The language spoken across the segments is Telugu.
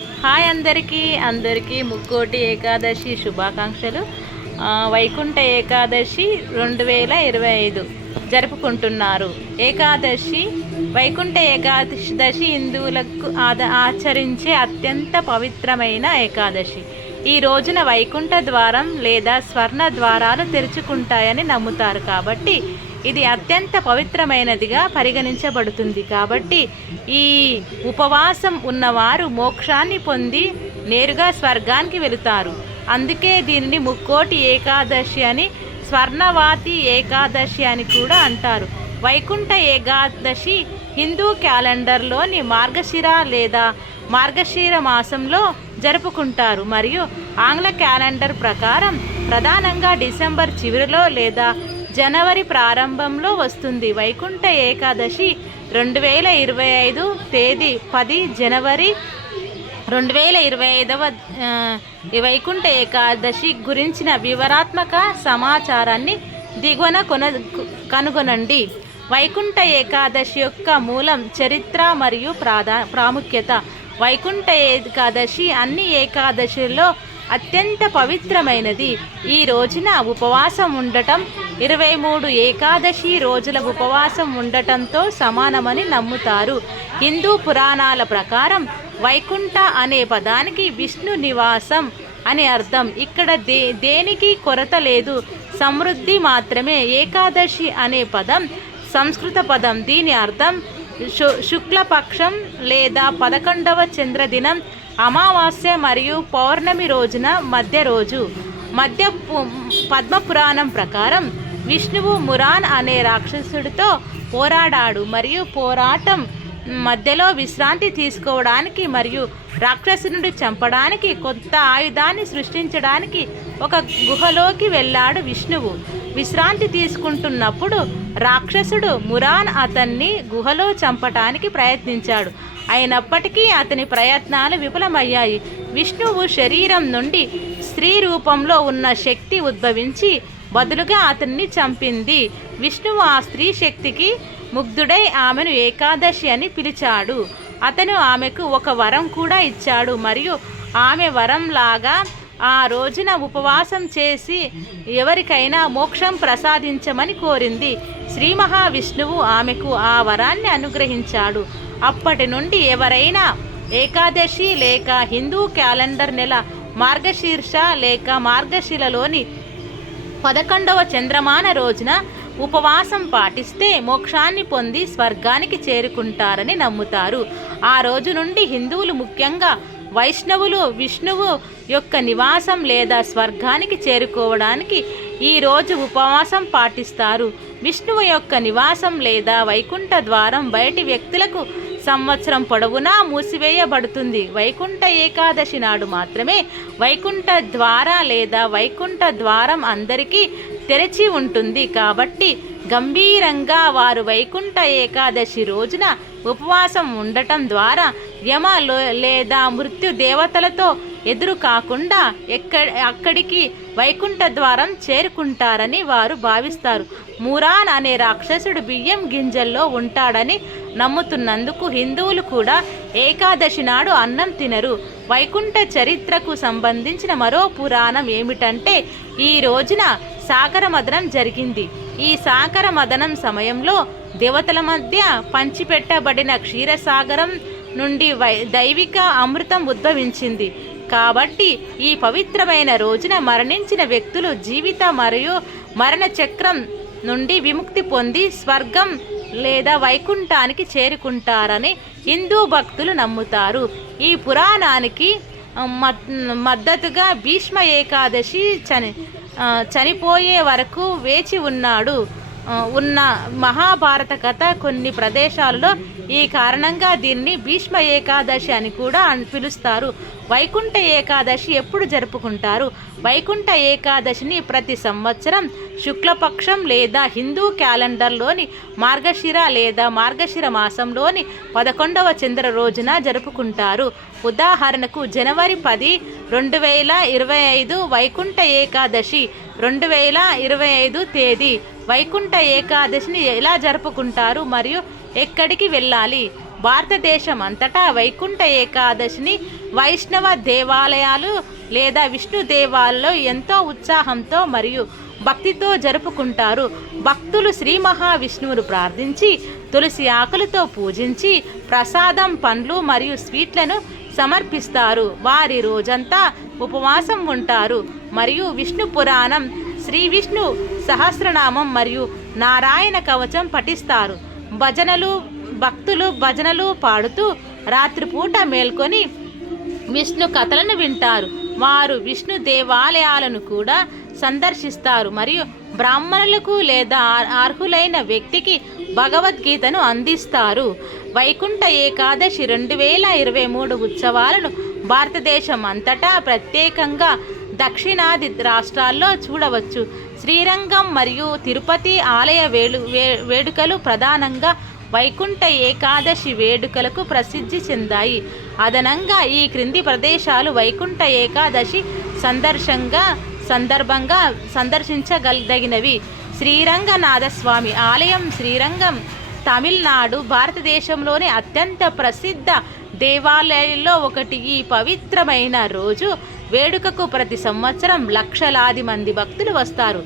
హాయ్ అందరికీ ముక్కోటి ఏకాదశి శుభాకాంక్షలు. వైకుంఠ ఏకాదశి 2025 జరుపుకుంటున్నారు. వైకుంఠ ఏకాదశి హిందువులకు ఆచరించే అత్యంత పవిత్రమైన ఏకాదశి. ఈ రోజున వైకుంఠ ద్వారం లేదా స్వర్ణ ద్వారాలు తెరుచుకుంటాయని నమ్ముతారు. కాబట్టి ఇది అత్యంత పవిత్రమైనదిగా పరిగణించబడుతుంది. కాబట్టి ఈ ఉపవాసం ఉన్నవారు మోక్షాన్ని పొంది నేరుగా స్వర్గానికి వెళుతారు. అందుకే దీనిని ముక్కోటి ఏకాదశి అని, స్వర్ణవాతి ఏకాదశి అని కూడా అంటారు. వైకుంఠ ఏకాదశి హిందూ క్యాలెండర్లోని మార్గశిర లేదా మార్గశిర మాసంలో జరుపుకుంటారు మరియు ఆంగ్ల క్యాలెండర్ ప్రకారం ప్రధానంగా డిసెంబర్ చివరిలో లేదా జనవరి ప్రారంభంలో వస్తుంది. వైకుంఠ ఏకాదశి 2025 తేదీ 10 జనవరి 2025 వైకుంఠ ఏకాదశి గురించిన వివరాత్మక సమాచారాన్ని దిగువన కనుగొనండి. వైకుంఠ ఏకాదశి యొక్క మూలం, చరిత్ర మరియు ప్రాముఖ్యత. వైకుంఠ ఏకాదశి అన్ని ఏకాదశిలో అత్యంత పవిత్రమైనది. ఈ రోజున ఉపవాసం ఉండటం 23 ఏకాదశి రోజుల ఉపవాసం ఉండటంతో సమానమని నమ్ముతారు. హిందూ పురాణాల ప్రకారం వైకుంఠ అనే పదానికి విష్ణు నివాసం అని అర్థం. ఇక్కడ దేనికి కొరత లేదు, సమృద్ధి మాత్రమే. ఏకాదశి అనే పదం సంస్కృత పదం. దీని అర్థం శుక్లపక్షం లేదా 11వ చంద్రదినం, అమావాస్య మరియు పౌర్ణమి రోజున మధ్య రోజు. పద్మపురాణం ప్రకారం విష్ణువు మురాన్ అనే రాక్షసుడితో పోరాడాడు మరియు పోరాటం మధ్యలో విశ్రాంతి తీసుకోవడానికి మరియు రాక్షసుని చంపడానికి కొత్త ఆయుధాన్ని సృష్టించడానికి ఒక గుహలోకి వెళ్ళాడు. విష్ణువు విశ్రాంతి తీసుకుంటున్నప్పుడు రాక్షసుడు మురాన్ అతన్ని గుహలో చంపటానికి ప్రయత్నించాడు. అయినప్పటికీ అతని ప్రయత్నాలు విఫలమయ్యాయి. విష్ణువు శరీరం నుండి స్త్రీ రూపంలో ఉన్న శక్తి ఉద్భవించి బదులుగా అతన్ని చంపింది. విష్ణువు ఆ స్త్రీ శక్తికి ముగ్ధుడై ఆమెను ఏకాదశి అని పిలిచాడు. అతను ఆమెకు ఒక వరం కూడా ఇచ్చాడు మరియు ఆమె వరంలాగా ఆ రోజున ఉపవాసం చేసి ఎవరికైనా మోక్షం ప్రసాదించమని కోరింది. శ్రీ మహావిష్ణువు ఆమెకు ఆ వరాన్ని అనుగ్రహించాడు. అప్పటి నుండి ఎవరైనా ఏకాదశి లేక హిందూ క్యాలెండర్ నెల మార్గశీర్ష లేక మార్గశిరలోని 11వ చంద్రమాన రోజున ఉపవాసం పాటిస్తే మోక్షాన్ని పొంది స్వర్గానికి చేరుకుంటారని నమ్ముతారు. ఆ రోజు నుండి హిందువులు, ముఖ్యంగా వైష్ణవులు, విష్ణువు యొక్క నివాసం లేదా స్వర్గానికి చేరుకోవడానికి ఈ రోజు ఉపవాసం పాటిస్తారు. విష్ణువు యొక్క నివాసం లేదా వైకుంఠ ద్వారం బయటి వ్యక్తులకు సంవత్సరం పొడవునా మూసివేయబడుతుంది. వైకుంఠ ఏకాదశి నాడు మాత్రమే వైకుంఠ ద్వార లేదా వైకుంఠ ద్వారం అందరికీ తెరిచి ఉంటుంది. కాబట్టి గంభీరంగా వారు వైకుంఠ ఏకాదశి రోజున ఉపవాసం ఉండటం ద్వారా యమ లేదా మృత్యు దేవతలతో ఎదురు కాకుండా అక్కడికి వైకుంఠ ద్వారం చేరుకుంటారని వారు భావిస్తారు. మురాన్ అనే రాక్షసుడు బియ్యం గింజల్లో ఉంటాడని నమ్ముతున్నందుకు హిందువులు కూడా ఏకాదశి నాడు అన్నం తినరు. వైకుంఠ చరిత్రకు సంబంధించిన మరో పురాణం ఏమిటంటే, ఈ రోజున సాగర మదనం జరిగింది. ఈ సాగర మదనం సమయంలో దేవతల మధ్య పంచిపెట్టబడిన క్షీరసాగరం నుండి దైవిక అమృతం ఉద్భవించింది. కాబట్టి ఈ పవిత్రమైన రోజున మరణించిన వ్యక్తులు జీవిత మరియు మరణ చక్రం నుండి విముక్తి పొంది స్వర్గం లేదా వైకుంఠానికి చేరుకుంటారని హిందూ భక్తులు నమ్ముతారు. ఈ పురాణానికి మద్దతుగా భీష్మ ఏకాదశి చనిపోయే వరకు వేచి ఉన్న మహాభారత కథ కొన్ని ప్రదేశాలలో ఈ కారణంగా దీన్ని భీష్మ ఏకాదశి అని కూడా పిలుస్తారు. వైకుంఠ ఏకాదశి ఎప్పుడు జరుపుకుంటారు? వైకుంఠ ఏకాదశిని ప్రతి సంవత్సరం శుక్లపక్షం లేదా హిందూ క్యాలెండర్లోని మార్గశిర లేదా మార్గశిర మాసంలోని 11వ చంద్ర రోజున జరుపుకుంటారు. ఉదాహరణకు జనవరి 10, 2025 వైకుంఠ ఏకాదశి 2025 తేదీ. వైకుంఠ ఏకాదశిని ఎలా జరుపుకుంటారు మరియు ఎక్కడికి వెళ్ళాలి? భారతదేశం అంతటా వైకుంఠ ఏకాదశిని వైష్ణవ దేవాలయాలు లేదా విష్ణు దేవాలయాల్లో ఎంతో ఉత్సాహంతో మరియు భక్తితో జరుపుకుంటారు. భక్తులు శ్రీ మహావిష్ణువును ప్రార్థించి తులసి ఆకులతో పూజించి ప్రసాదం, పండ్లు మరియు స్వీట్లను సమర్పిస్తారు. వారి రోజంతా ఉపవాసం ఉంటారు మరియు విష్ణు పురాణం, శ్రీ విష్ణు సహస్రనామం మరియు నారాయణ కవచం పఠిస్తారు. భక్తులు భజనలు పాడుతూ రాత్రిపూట మేల్కొని విష్ణు కథలను వింటారు. వారు విష్ణు దేవాలయాలను కూడా సందర్శిస్తారు మరియు బ్రాహ్మణులకు లేదా అర్హులైన వ్యక్తికి భగవద్గీతను అందిస్తారు. వైకుంఠ ఏకాదశి 2023 ఉత్సవాలను భారతదేశం అంతటా ప్రత్యేకంగా దక్షిణాది రాష్ట్రాల్లో చూడవచ్చు. శ్రీరంగం మరియు తిరుపతి ఆలయ వేడుకలు ప్రధానంగా వైకుంఠ ఏకాదశి వేడుకలకు ప్రసిద్ధి చెందాయి. అదనంగా ఈ క్రింది ప్రదేశాలు వైకుంఠ ఏకాదశి సందర్భంగా సందర్శించగలిగినవి: శ్రీరంగనాథస్వామి ఆలయం, శ్రీరంగం, తమిళనాడు, భారతదేశంలోని అత్యంత ప్రసిద్ధ దేవాలయాల్లో ఒకటి. ఈ పవిత్రమైన రోజు వేడుకకు ప్రతి సంవత్సరం లక్షలాది మంది భక్తులు వస్తారు.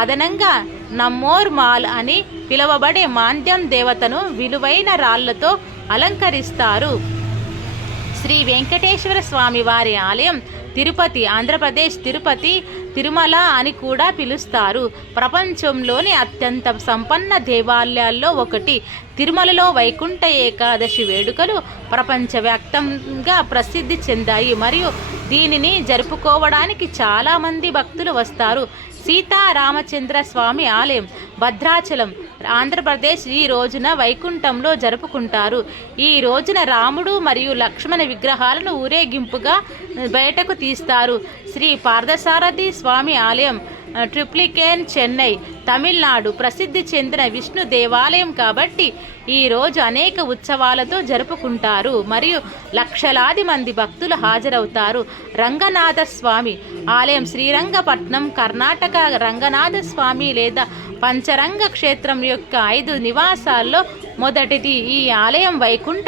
అదనంగా నమ్మోర్ మాల్ అని పిలువబడే మాంద్యం దేవతను విలువైన రాళ్లతో అలంకరిస్తారు. శ్రీ వెంకటేశ్వర స్వామి వారి ఆలయం తిరుపతి, ఆంధ్రప్రదేశ్ తిరుపతి, తిరుమల అని కూడా పిలుస్తారు. ప్రపంచంలోని అత్యంత సంపన్న దేవాలయాల్లో ఒకటి. తిరుమలలో వైకుంఠ ఏకాదశి వేడుకలు ప్రపంచవ్యాప్తంగా ప్రసిద్ధి చెందాయి మరియు దీనిని జరుపుకోవడానికి చాలామంది భక్తులు వస్తారు. సీతారామచంద్ర స్వామి ఆలయం భద్రాచలం, ఆంధ్రప్రదేశ్ ఈ రోజున వైకుంఠంలో జరుపుకుంటారు. ఈ రోజున రాముడు మరియు లక్ష్మణ విగ్రహాలను ఊరేగింపుగా బయటకు తీస్తారు. శ్రీ పార్థసారథి స్వామి ఆలయం ట్రిప్లికేన్, చెన్నై, తమిళనాడు ప్రసిద్ధి చెందిన విష్ణు దేవాలయం కాబట్టి ఈ రోజు అనేక ఉత్సవాలతో జరుపుకుంటారు మరియు లక్షలాది మంది భక్తులు హాజరవుతారు. రంగనాథ స్వామి ఆలయం శ్రీరంగపట్నం, కర్ణాటక. రంగనాథ స్వామి లేదా పంచరంగ క్షేత్రం యొక్క 5 నివాసాల్లో మొదటిది. ఈ ఆలయం వైకుంఠ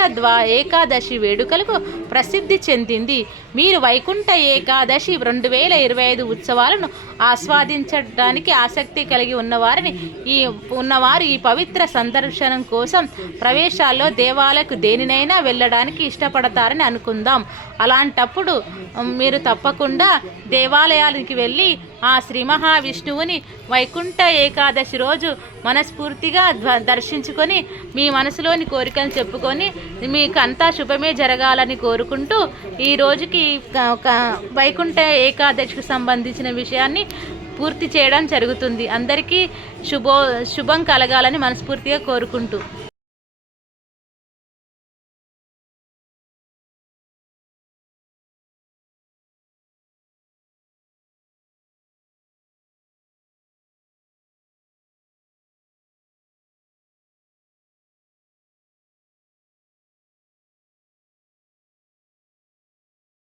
ఏకాదశి వేడుకలకు ప్రసిద్ధి చెందింది. మీరు వైకుంఠ ఏకాదశి 2025 ఉత్సవాలను ఆస్వాదించడానికి ఆసక్తి కలిగి ఉన్నవారు ఈ పవిత్ర సందర్శనం కోసం ప్రవేశాల్లో దేవాలయకు దేనినైనా వెళ్ళడానికి ఇష్టపడతారని అనుకుందాం. అలాంటప్పుడు మీరు తప్పకుండా దేవాలయానికి వెళ్ళి ఆ శ్రీ మహావిష్ణువుని వైకుంఠ ఏకాదశి రోజు మనస్ఫూర్తిగా దర్శించుకొని మీ మనసులోని కోరికలను చెప్పుకొని మీకు అంతా శుభమే జరగాలని కోరుకుంటూ ఈ రోజుకి వైకుంఠ ఏకాదశికి సంబంధించిన విషయాన్ని పూర్తి చేయడం జరుగుతుంది. అందరికీ శుభం కలగాలని మనస్ఫూర్తిగా కోరుకుంటూ